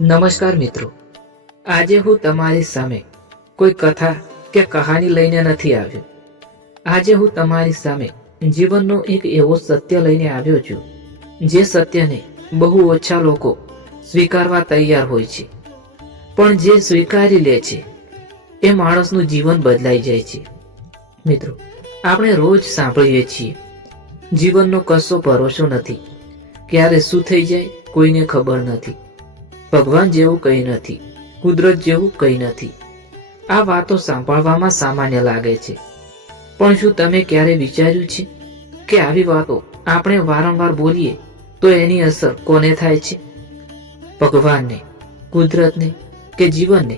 નમસ્કાર મિત્રો, આજે હું તમારી સામે કોઈ કથા કે કહાની લઈને નથી આવ્યો। આજે હું તમારી સામે જીવનનો એક એવો સત્ય લઈને આવ્યો છું, જે સત્યને બહુ ઓછા લોકો સ્વીકારવા તૈયાર હોય છે, પણ જે સ્વીકારી લે છે એ માણસનું જીવન બદલાઈ જાય છે। મિત્રો, આપણે રોજ સાંભળીએ છીએ, જીવનનો કશો ભરોસો નથી, ક્યારે શું થઈ જાય કોઈને ખબર નથી, ભગવાન જેવું કંઈ નથી, કુદરત જેવું કંઈ નથી। આ વાતો સાંભળવામાં સામાન્ય લાગે છે, પણ શું તમે ક્યારે વિચાર્યું છે કે આવી વાતો આપણે વારંવાર બોલીએ તો એની અસર કોને થાય છે? ભગવાનને, કુદરતને કે જીવનને?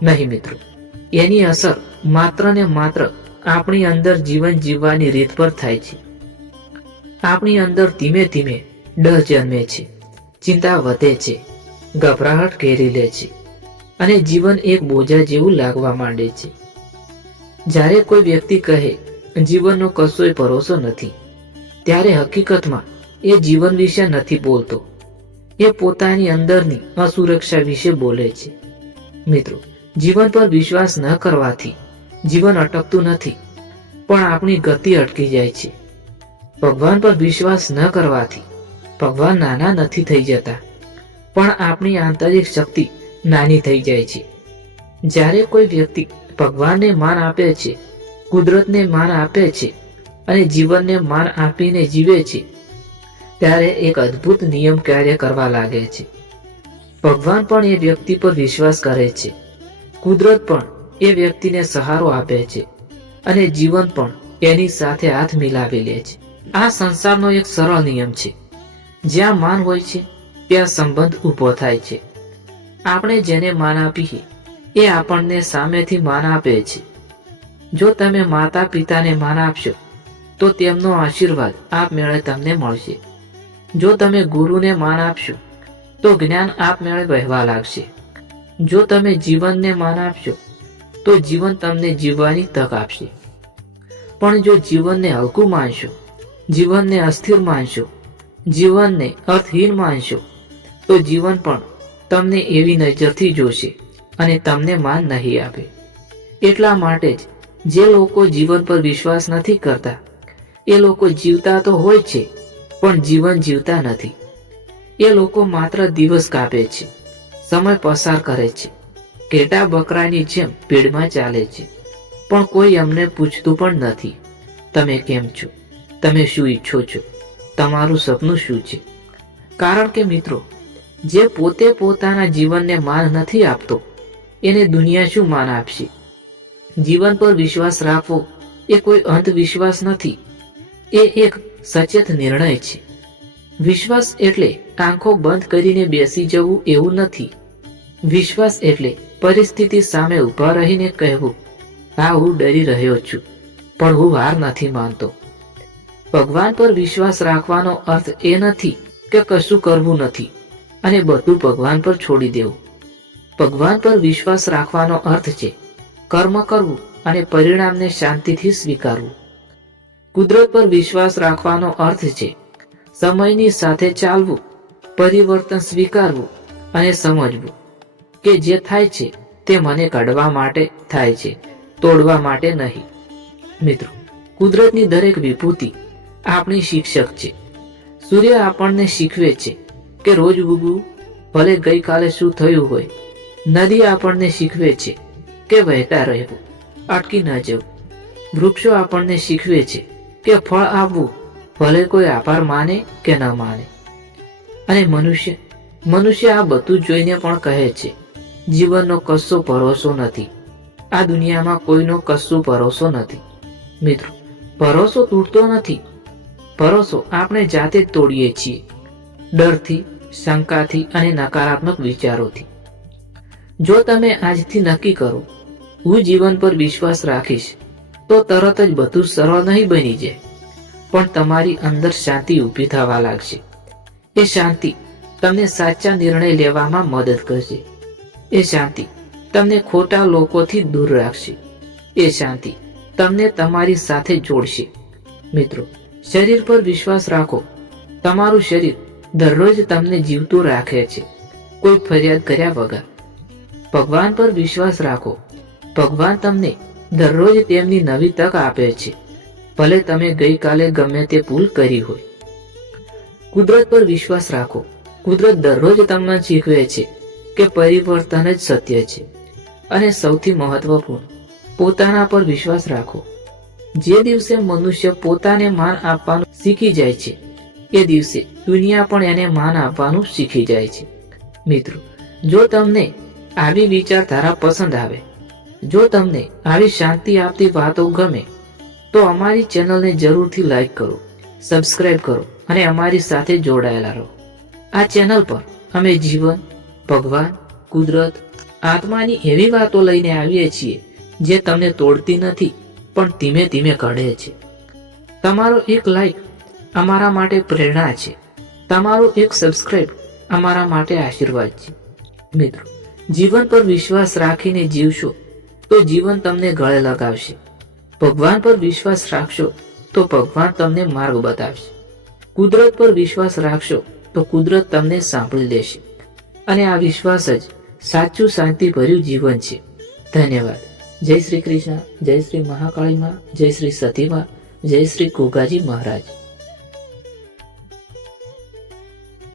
નહીં મિત્રો, એની અસર માત્ર ને માત્ર આપણી અંદર જીવન જીવવાની રીત પર થાય છે। આપણી અંદર ધીમે ધીમે ડર જન્મે છે, ચિંતા વધે છે, ગભરાહટ ઘેરી લે છે અને જીવન એક બોજા જેવું લાગવા માંડે છે। જ્યારે કોઈ વ્યક્તિ કહે જીવનનો કશોય ભરોસો નથી, ત્યારે હકીકતમાં એ જીવન વિશે નથી બોલતો, એ પોતાની અંદરની અસુરક્ષા વિશે બોલે છે। મિત્રો, જીવન પર વિશ્વાસ ન કરવાથી જીવન અટકતું નથી, પણ આપણી ગતિ અટકી જાય છે। ભગવાન પર વિશ્વાસ ન કરવાથી ભગવાન નાના નથી થઈ જતા, પણ આપણી આંતરિક શક્તિ નાની થઈ જાય છે। જ્યારે કોઈ વ્યક્તિ ભગવાનને માન આપે છે, કુદરતને માન આપે છે અને જીવનને માન આપીને જીવે છે, ત્યારે એક અદ્ભુત નિયમ કાર્ય કરવા લાગે છે। ભગવાન પણ એ વ્યક્તિ પર વિશ્વાસ કરે છે, કુદરત પણ એ વ્યક્તિને સહારો આપે છે અને જીવન પણ એની સાથે હાથ મિલાવી લે છે। આ સંસારનો એક સરળ નિયમ છે, જ્યાં માન હોય છે ત્યાં સંબંધ ઊભો થાય છે। આપણે જેને માન આપીએ એ આપણને સામેથી માન આપે છે। જો તમે માતા પિતાને માન આપશો તો તેમનો આશીર્વાદ આપમેળે તમને મળશે। જો તમે ગુરુને માન આપશો તો જ્ઞાન આપમેળે વહેવા લાગશે। જો તમે જીવનને માન આપશો તો જીવન તમને જીવવાની તક આપશે। પણ જો જીવનને હલકું માનશો, જીવનને અસ્થિર માનશો, જીવનને અર્થહીન માનશો, તો જીવન પણ તમને એવી નજરથી જોશે અને તમને માન નહીં આપે। એટલા માટે જ જે લોકો જીવન પર વિશ્વાસ નથી કરતા, એ લોકો જીવતા તો હોય છે પણ જીવન જીવતા નથી। એ લોકો માત્ર દિવસ કાપે છે, સમય પસાર કરે છે, ઘેટા બકરાની જેમ ભીડમાં ચાલે છે, પણ કોઈ અમને પૂછતું પણ નથી, તમે કેમ છો, તમે શું ઈચ્છો છો, તમારું સપનું શું છે? કારણ કે મિત્રો, જે પોતે પોતાના જીવનને માન નથી આપતો, એને દુનિયા શું માન આપશે? જીવન પર વિશ્વાસ રાખવો એ કોઈ અંધવિશ્વાસ નથી, એ એક સચેત નિર્ણય છે। વિશ્વાસ એટલે આંખો બંધ કરીને બેસી જવું એવું નથી। વિશ્વાસ એટલે પરિસ્થિતિ સામે ઊભા રહીને કહેવું, હા હું ડરી રહ્યો છું, પણ હું હાર નથી માનતો। ભગવાન પર વિશ્વાસ રાખવાનો અર્થ એ નથી કે કશું કરવું નથી અને બધું ભગવાન પર છોડી દેવું। ભગવાન પર વિશ્વાસ રાખવાનો અર્થ છે કર્મ કરવું અને પરિણામને શાંતિથી સ્વીકારવું। કુદરત પર વિશ્વાસ રાખવાનો અર્થ છે સમયની સાથે ચાલવું, પરિવર્તન સ્વીકારવું અને સમજવું કે જે થાય છે તે મને ઘડવા માટે થાય છે, તોડવા માટે નહીં। મિત્રો, કુદરતની દરેક વિભૂતિ આપણી શિક્ષક છે। સૂર્ય આપણને શીખવે છે કે રોજ ઉગવું, ભલે ગઈકાલે શું થયું હોય। નદી આપણને શીખવે છે કે વહેતા રહેવું, અટકી ન જવું। વૃક્ષો આપણને શીખવે છે કે ફળ આપવું, ભલે કોઈ આભાર માને કે ન માને। અને મનુષ્ય આ બધું જોઈને પણ કહે છે, જીવનનો કશો ભરોસો નથી, આ દુનિયામાં કોઈનો કશો ભરોસો નથી। મિત્રો, ભરોસો તૂટતો નથી, ભરોસો આપણે જાતે જ તોડીએ છીએ, ડરથી, શંકાથી અને નકારાત્મક વિચારોથી। જો તમે આજથી નક્કી કરો, હું જીવન પર વિશ્વાસ રાખીશ, તો તરત જ બધું સરળ નહીં બની જાય, પણ તમારી અંદર શાંતિ ઊભી થવા લાગશે। એ શાંતિ તમને સાચા નિર્ણય લેવામાં મદદ કરશે। એ શાંતિ તમને ખોટા લોકોથી દૂર રાખશે। એ શાંતિ તમને તમારી સાથે જોડશે। મિત્રો, શરીર પર વિશ્વાસ રાખો, તમારું શરીર દરરોજ તમને જીવતું રાખે છે, કોઈ ફરિયાદ કર્યા વગર. ભગવાન પર વિશ્વાસ રાખો. ભગવાન તમને દરરોજ તેમની નવી તક આપે છે, ભલે તમે ગઈકાલે ગમે તે ભૂલ કરી હોય. કુદરત પર વિશ્વાસ રાખો. કુદરત દરરોજ તમને શીખવે છે કે પરિવર્તન જ સત્ય છે. અને સૌથી મહત્વપૂર્ણ, પોતાના પર વિશ્વાસ રાખો. જે દિવસે મનુષ્ય પોતાને માન આપવાનું શીખી જાય છે, એ દિવસે દુનિયા પણ એને માન આપવાનું શીખી જાય છે. મિત્રો, જો તમને આવી વિચારધારા પસંદ આવે, જો તમને આવી શાંતિ આપતી વાતો ગમે, તો અમારી ચેનલને જરૂરથી લાઈક કરો, સબસ્ક્રાઇબ કરો અને અમારી સાથે જોડાયેલા રહો. આ ચેનલ પર અમે જીવન, ભગવાન, કુદરત, આત્માની એવી વાતો લઈને આવીએ છીએ જે તમને તોડતી નથી પણ ધીમે ધીમે ઘડે છે. તમારો એક લાઈક અમારા માટે પ્રેરણા છે. તમારો એક સબસ્ક્રાઇબ અમારા માટે આશીર્વાદ છે. મિત્રો, જીવન પર વિશ્વાસ રાખીને જીવશો તો જીવન તમને ગળે લગાવશે. ભગવાન પર વિશ્વાસ રાખશો તો ભગવાન તમને માર્ગ બતાવશે. કુદરત પર વિશ્વાસ રાખશો તો કુદરત તમને સાંભળી લેશે. અને આ વિશ્વાસ જ સાચું શાંતિભર્યું જીવન છે. ધન્યવાદ. જય શ્રી કૃષ્ણ, જય શ્રી મહાકાળી માં, જય શ્રી સતી માં, જય શ્રી ગોગાજી મહારાજ.